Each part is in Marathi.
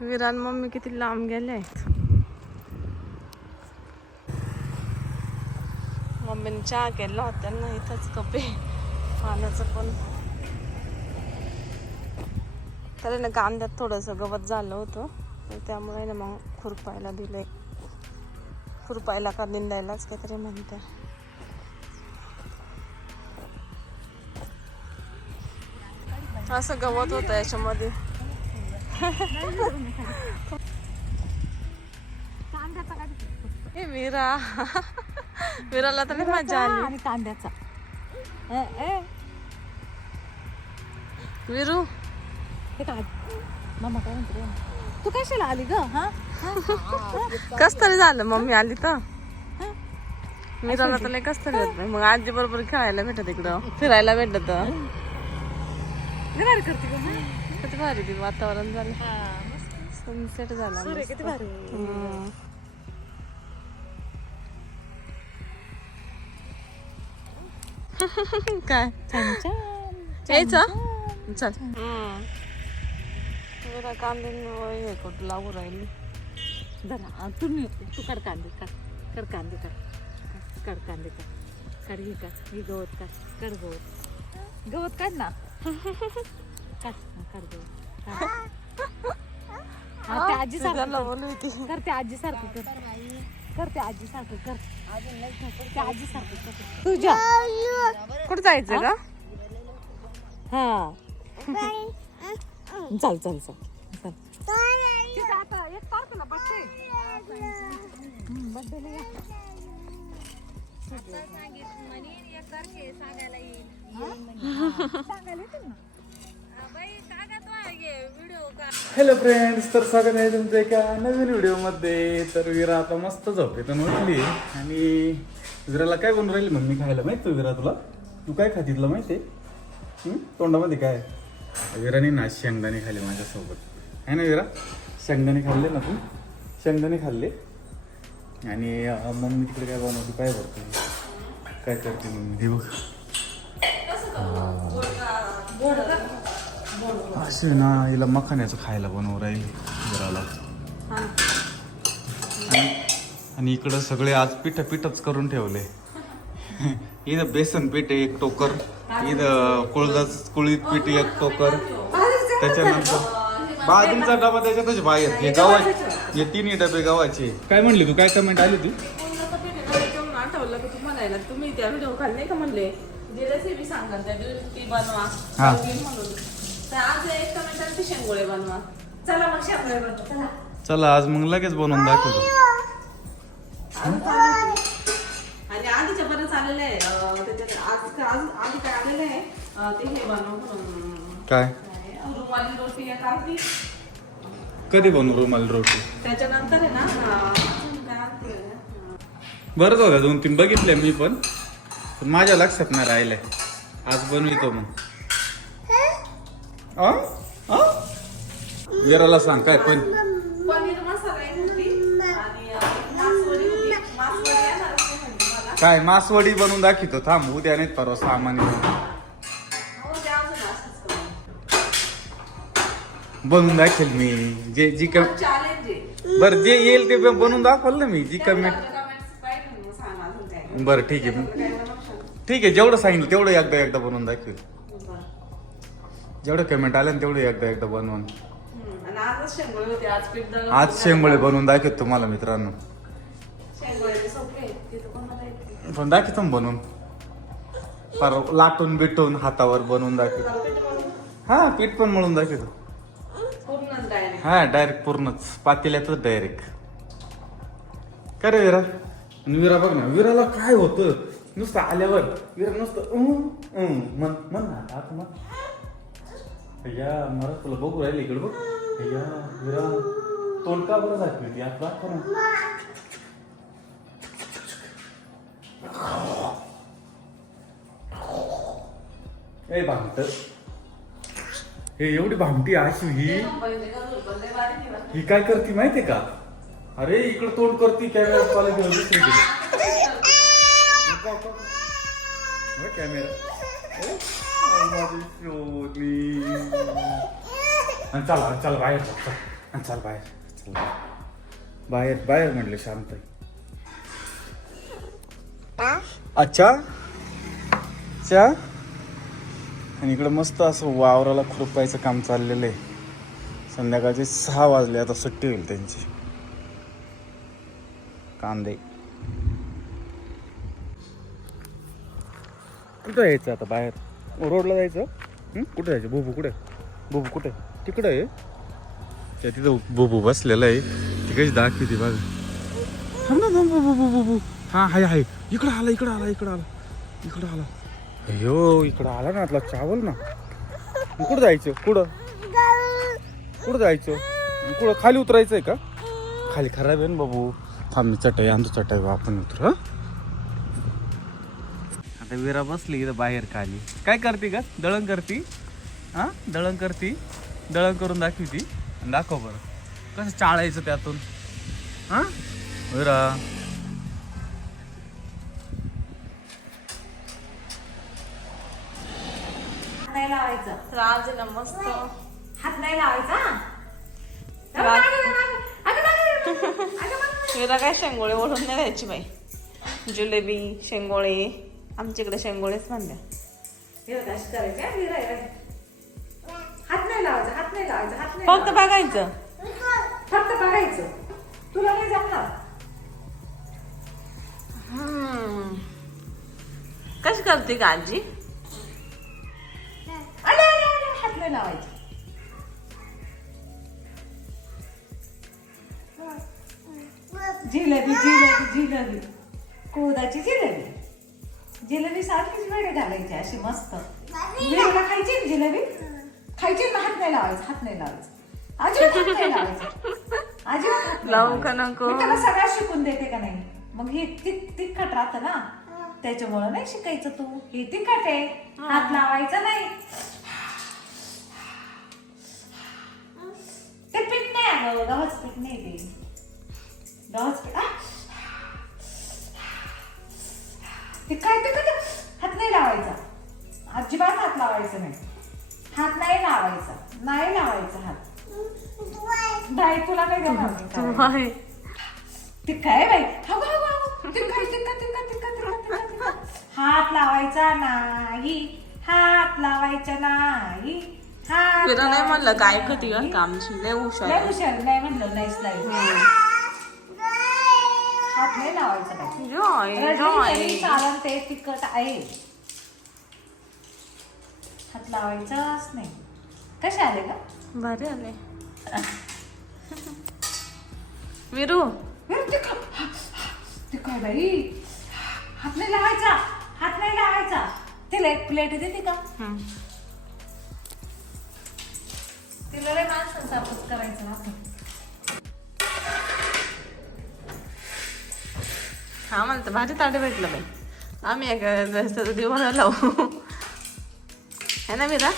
विरान मम्मी किती लांब गेले. आहेत मम्मीने चहा केला होता त्यांना इथंच कपे पाण्याचं पण. त्याला ना कांद्यात थोडंसं गवत झालं होतं त्यामुळे ना मग खुरपायला दिले खुरपायला का निंदायलाच काहीतरी म्हणते असं गवत होतं याच्यामध्ये. हे विरा विराला तर मजा आली. आणि कांद्याचा. ए, ए, विरू. हे काय? मामा काय म्हणतो? तू कशाला आली ग? हा? कस तरी झालं मम्मी आली तर. विराला तर लय कस तरी होत मग आजी बरोबर खेळायला भेटत इकडं. फिरायला भेटत. करते? किती भारी ते वातावरण झालं. हा, मस्त. सनसेट झाला सूर्य किती भारी. काय? यायचं? चल. विरा कांदे हे कुठं लागू राहिली. जरा तू नी- तू कर कांदे कर कर कांदे कर- कर कांदे कर कर ही कर ही गवत कर कर गवत. गवत काढ ना. कर कर गवत कर. त्या आजी सारखं बोलू होती कर त्या आजी सारखं कर कर. त्या आजी सारखं कर. त्या आजी सारखं कर. तुझ्या. कुठं जायचं का हा. चल चल चल. चल. तिथं आता एक तारखेला बर्थडे बर्थडेला या सांगायला येतील ना? हॅलो फ्रेंड्स तर स्वागत आहे तुमचं एका नवीन व्हिडिओमध्ये तर विरा आता मस्त झोपेतून उठली. आणि विराला काय बनवून राहिली मम्मी खायला माहीत तू विरा तुला? तू काय खाती तुला माहिती आहे? तोंडामध्ये काय? विराने ना शेंगदाणे खाल्ले माझ्यासोबत. आहे ना विरा? शेंगदाणे खाल्ले ना तू? शेंगदाणे खाल्ले? आणि मम्मी तिकडे काय बनवते? काय भरते. काय करते मम्मी? हे बघ. असे ना हिला मखाण्याचं खायला बनवू राहील घराला. आणि इकडं सगळे आज पिठ पिठच करून ठेवले. इथं बेसन पीठ एक टोकर इथं कुळदाच कुळीत पीठ एक टोकर. त्याच्यानंतर बाजूचा डबा त्याच्यातच बाहेर हे गव्हाचे हे तिन्ही डबे गव्हाचे. काय म्हणली तू? काय कमेंट आली ती? आठवलं की तुम्ही त्या व्हिडिओ खाली नाही का म्हणले जी रेसिपी सांगाल त्या ती बनवा हा. नवीन म्हणून तर आज एक कमेंट ती शेंगोळे बनवा. चला मग शेंगोळे बनवा. चला. चला आज मग लगेच बनवून दाखवतो. आणि आधीच्या बरंच आलेलं आहे अं, त्याच्यात आज आज आधी काय आलेलं आहे अं, ते हे बनव म्हणून. काय? काय, रुमाली रोटी या काढती कधी बनवू रुमाल रोटी? त्याच्यानंतर आहे ना अं, अजून काय आणते? अं, बरंच होत्या दोन तीन बघितले मी पण. पण माझ्या लक्षात नाही राहिलंय. आज बनवितो मग? वीराला सांग काय पण. काय मासवडी बनवून दाखवतो. थांब उद्या नाही परवा सामान्य हो. बनवून दाखवेल मी. जे जी कम बरं जे येईल ते बनवून दाखवल ना मी. जी कमेंट बरं ठीक आहे. ठीक आहे जेवढं सांगितलं तेवढं एकदा एकदा बनवून दाखवेल. जेवढं कमेंट आलं ना तेवढं एकदा एकदा बनवून. हम्म. आणि आजच शेंगोळे होते आज पीठ दळून आज शेंगोळे बनवून दाखवत तुम्हाला मित्रांनो. शेंगोळे ते सोपे आहेत. ते तर कोणाला येत नाही. पण दाखवतो ना बनवून. पर लाटून बिटून हातावर बनवून दाखवतो. तर पीठ मळून? हा पीठ पण मळून दाखवतो. direct. हा डायरेक्ट पूर्णच. पातेल्यातच डायरेक्ट काय रे विरा. आणि विरा बघ ना विराला काय होतं? नुसतं आल्यावर विरा नुसतं अं, अं, म्हण म्हण ना आता आता म्हण अय्या मला तुला बघू राहिले इकडे बघ. अय्या विरा तोंड का बरं दाखवी ती आता दाखव ना ए भामट. हे एवढी भामटी अशी ही? नाही. ही काय करते माहितीये का? अरे इकडे तोंड करते कॅमेरा चालू घेऊन दुसरीकडे. कॅमेरा माझी शोधली आणि चल चल बाहेर चल, चल. चल बाहेर चल बाहेर. बाहेर म्हटले शांत. अच्छा? अच्छा? आणि इकडं मस्त असं वावराला खुरपायचं काम चाललेलं आहे. संध्याकाळचे सहा वाजले आता सुट्टी होईल त्यांची. कांदे. कुठं यायचं आता बाहेर. रोडला जायचं. हं? कुठं जायचं? बुबू कुठे? बुबू कुठे? तिकडं आहे. त्या तिथं बुबू बसलेला आहे. ती कशी दाखवते बघ. थांब ना थांब बुबू बुबू बुबू हा हाय हाय इकडं आला इकडं आला इकडं आला. इकडं आला. अयो इकडं आला ना आपला चावल ना. कुठं जायचं? कुठं? कुठं जायचं? कुठं? खाली उतरायचं आहे का? खाली खराब आहे ना बाबू. थांब चटाई आणतो चटाई आपण उतर हा? आता विरा बसली इथं बाहेर खाली. काय करते का दळण करती? हा? दळण करती? दळण करून दाखवती दाखव बरं. कसं चाळायचं त्यातून? हा? विरा. नाही लावायचं. राज ना मस्त. हात नाही लावायचा काय शेंगोळे ओढून नाही द्यायची बाई? जिलेबी शेंगोळे. आमच्याकडे शेंगोळेच म्हणल्या. हे बघ, अशी करायची, हा. हात नाही लावायचा हात नाही लावायचा हात नाही फक्त लावायचा. बघायचं. फक्त बघायचं. तुला नाही जमणार. हम्म. कशी करते का आजी? अरे अरे अरे हात नाही लावायचे. जिलेबी जिलेबी जिलेबी. कोदाची जिलेबी. जिलेबी सारखीच वेळे घालायची अशी मस्त. वेळेला खायची ना जिलेबी? खायची ना हात नाही लावायचं हात नाही लावायचं. अजिबात हात नाही लावायचं. अजिबात हात नाही लावू का लावायचं. नको? मी त्याला सगळं शिकून देते का नाही? मग हे तिखट राहतं ना. त्याच्यामुळं नाही शिकायचं तू. हे तिखट आहे. हात लावायचा नाही. ते पीठ नाही अगं गव्हाचं पीठ नाही ते. गव्हाचं पीठ ते काय ते काय? हात नाही लावायचा. अजिबात हात लावायचा नाही. हात नाही लावायचा. नाही लावायचा हात. नाही तुला नाही जमणार ते काय बाई? काय, काय, काय, काय, काय, काय, ते काय. हात लावायचा नाही. हात लावायचा नाही. हात नाही म्हणलं काय लावायचा ऐकती नाही. लय हुशार लय. हुशार. नाही म्हणलं नाहीच नाही हात नाही लावायचा बाई. जॉय रडली जॉय तरी चालन ते तिखट आहे. हात लावायचाच नाही. कसे आले का भारी आले. विरू. अरे ते काय ते काय बाई? हात नाही लावायचा. हात नाही लावायचा. तिला एक प्लेट देते का? हम्म. तिला लय माणसांसारखंच करायचं. राहतं हा मला तर भारी ताटे भेटलं बाई. आम्ही एका दिवाळा लावू है ना विरा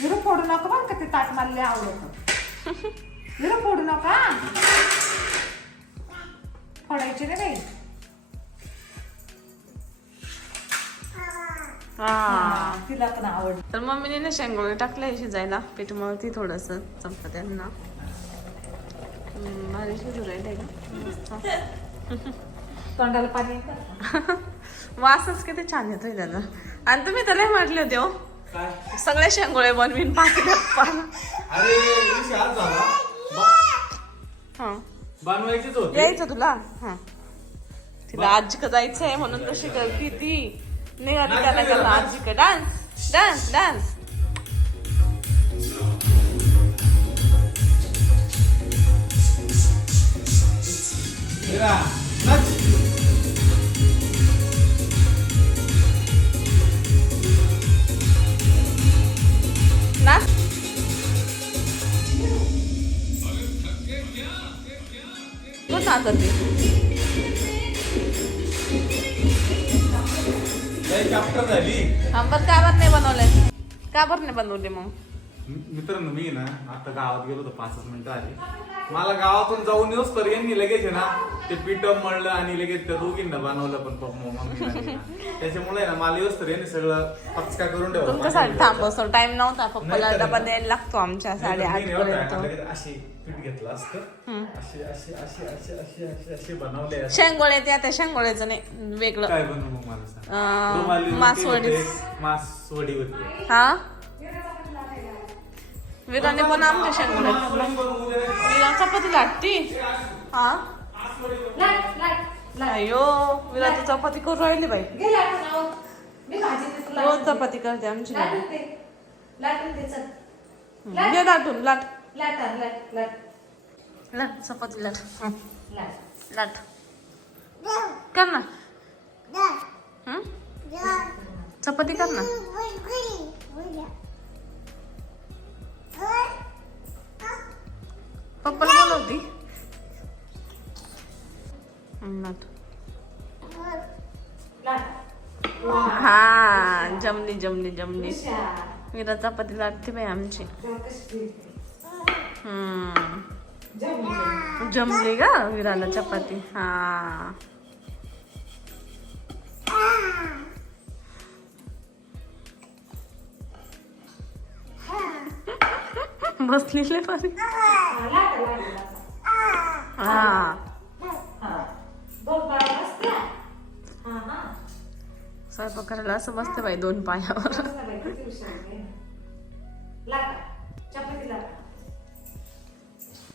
विरू फोडू नका बरं का ते ताट मारले आवडत. विरू फोडू नका. फोडायचे नाही बाई. हा. तिला पण आवड तर मम्मीने ना शेंगोळे टाकले शिजायला. पीठ मळती थोडस राहिले का तोंडाला पाणी येतं. वासच किती छान येतोय त्याचा. आणि तुम्ही त्याला म्हटले होते हो. काय? सगळे शेंगोळे बनवीन हा. होते. यायचं तुला? हा. तिला आजीकडे जायचंय म्हणून कशी करती ती. निघाली त्याला गेला आजीकडे डान्स डान्स डान्स विरा, नाच. नाच कोण नाही बनवले का बरं नाही बनवले मग मित्रांनो मी ना आता गावात गेलो होतो पाचच मिनिटं आली मला गावातून जाऊन येऊस तर यांनी लगेच आहे ना ते पिठं मळलं आणि लगेच त्या दोघींना बनवलं पण पप्पा मम्मी त्याच्यामुळे ना मला येऊस तर यांनी सगळं पचका करून ठेवलं. थांबवतो टाइम नव्हता पप्पाला डबा द्यायला लागतो आमच्या साडेआठ पर्यंत अशी पीठ घेतलं असतं. असे असे असे असे असे असे असे बनवले. शेंगोळे ते आता शेंगोळ्याचं नाही वेगळं. काय बनवू मग मला मासवडी. मासवडी होती. हा? विराने पण आमच्या शेंगोळे विरा चपाती लाटती हा? अयो विरा तर चपाती करून राहिली बाई. घे. रोज चपाती करते आमची लाटून दे. लाटून हं, लाट. लाट. आण, लाट लाट लाट. चपाती लाट. हं, लाट. लाट. कर ना. हं? चपाती कर ना. पप्पाला बोलवती. हा जमली जमली जमली मीरा चपाती लागते बाई आमची. हम्म. जमली. जमली का विराला चपाती. हा. बसलेले पाणी हा, हा. स्वयंपाक करायला असं बसते बाई दोन पायावर